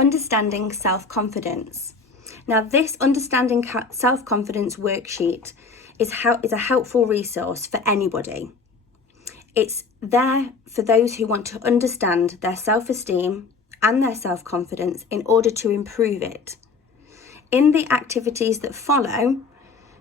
understanding self-confidence. Now, this understanding self-confidence worksheet is a helpful resource for anybody. It's there for those who want to understand their self-esteem and their self-confidence in order to improve it. In the activities that follow,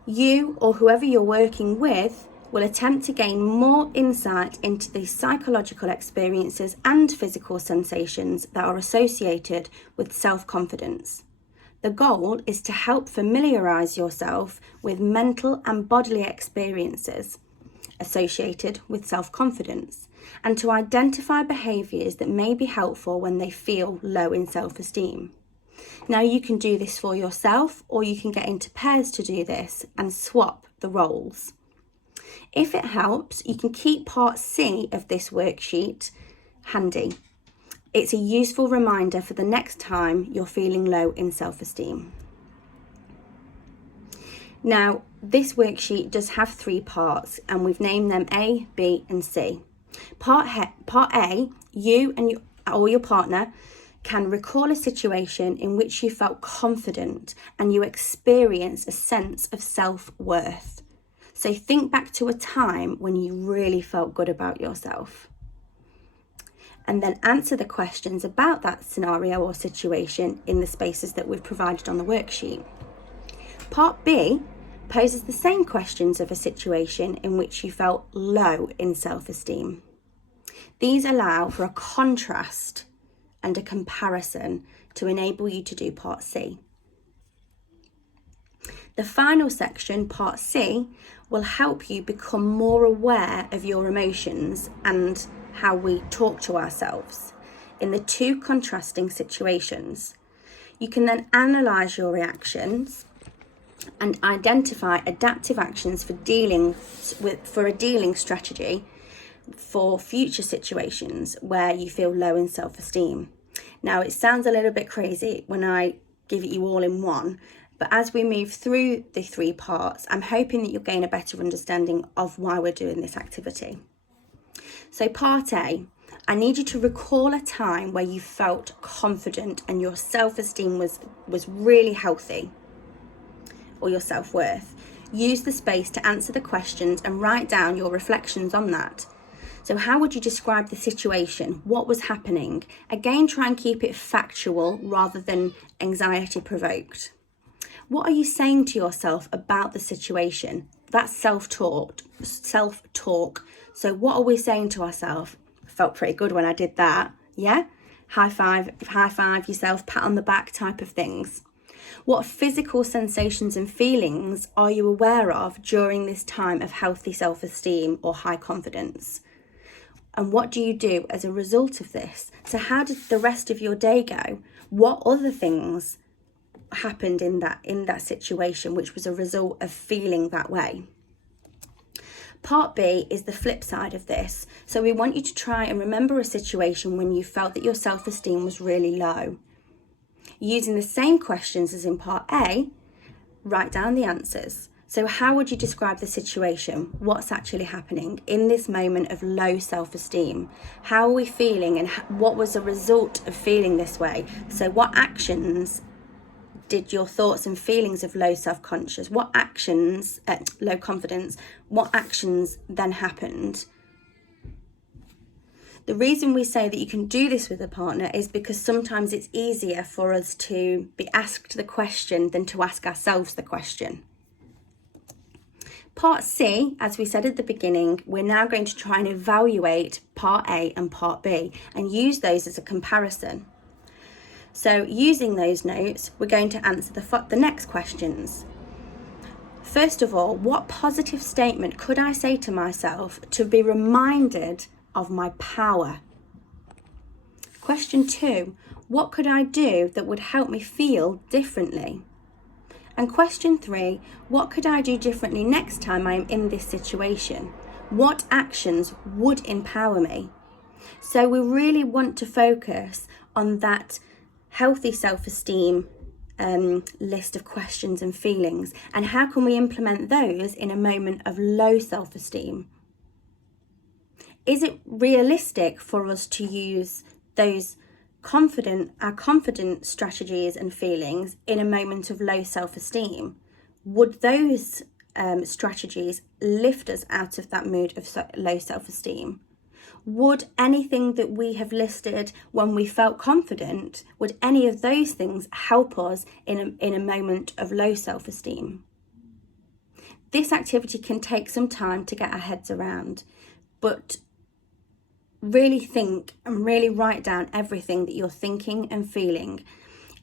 you or whoever you're working with will attempt to gain more insight into the psychological experiences and physical sensations that are associated with self-confidence. The goal is to help familiarise yourself with mental and bodily experiences associated with self-confidence and to identify behaviours that may be helpful when they feel low in self-esteem. Now, you can do this for yourself, or you can get into pairs to do this and swap the roles. If it helps, you can keep part C of this worksheet handy. It's a useful reminder for the next time you're feeling low in self-esteem. Now, this worksheet does have 3 parts, and we've named them A, B and C. Part A, you and your partner can recall a situation in which you felt confident and you experience a sense of self-worth. So think back to a time when you really felt good about yourself. And then answer the questions about that scenario or situation in the spaces that we've provided on the worksheet. Part B poses the same questions of a situation in which you felt low in self-esteem. These allow for a contrast and a comparison to enable you to do part C. The final section, part C, will help you become more aware of your emotions and how we talk to ourselves in the 2 contrasting situations. You can then analyse your reactions and identify adaptive actions for a dealing strategy for future situations where you feel low in self-esteem. Now, it sounds a little bit crazy when I give it you all in one, but as we move through the 3 parts, I'm hoping that you'll gain a better understanding of why we're doing this activity. So part A, I need you to recall a time where you felt confident and your self-esteem was really healthy, or your self-worth. Use the space to answer the questions and write down your reflections on that. So how would you describe the situation? What was happening? Again, try and keep it factual rather than anxiety provoked. What are you saying to yourself about the situation? That's self-talk. So what are we saying to ourselves? Felt pretty good when I did that. Yeah? High five yourself, pat on the back type of things. What physical sensations and feelings are you aware of during this time of healthy self-esteem or high confidence? And what do you do as a result of this? So how did the rest of your day go? What other things happened in that situation which was a result of feeling that way? Part B is the flip side of this. So we want you to try and remember a situation when you felt that your self-esteem was really low. Using the same questions as in part A, write down the answers. So how would you describe the situation? What's actually happening in this moment of low self-esteem? How are we feeling and what was the result of feeling this way? So what actions did your thoughts and feelings of low self-conscious, low confidence, what actions then happened? The reason we say that you can do this with a partner is because sometimes it's easier for us to be asked the question than to ask ourselves the question. Part C, as we said at the beginning, we're now going to try and evaluate part A and part B and use those as a comparison. So using those notes, we're going to answer the next questions. First of all, what positive statement could I say to myself to be reminded of my power? Question 2, what could I do that would help me feel differently? And question 3, what could I do differently next time I am in this situation? What actions would empower me? So we really want to focus on that healthy self-esteem list of questions and feelings, and how can we implement those in a moment of low self-esteem? Is it realistic for us to use those our confident strategies and feelings in a moment of low self-esteem, would those strategies lift us out of that mood of low self-esteem? Would anything that we have listed when we felt confident, would any of those things help us in a moment of low self-esteem? This activity can take some time to get our heads around, but really think and really write down everything that you're thinking and feeling.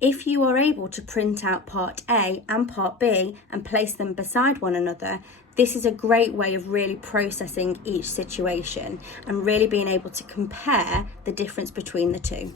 If you are able to print out part A and part B and place them beside one another, this is a great way of really processing each situation and really being able to compare the difference between the two.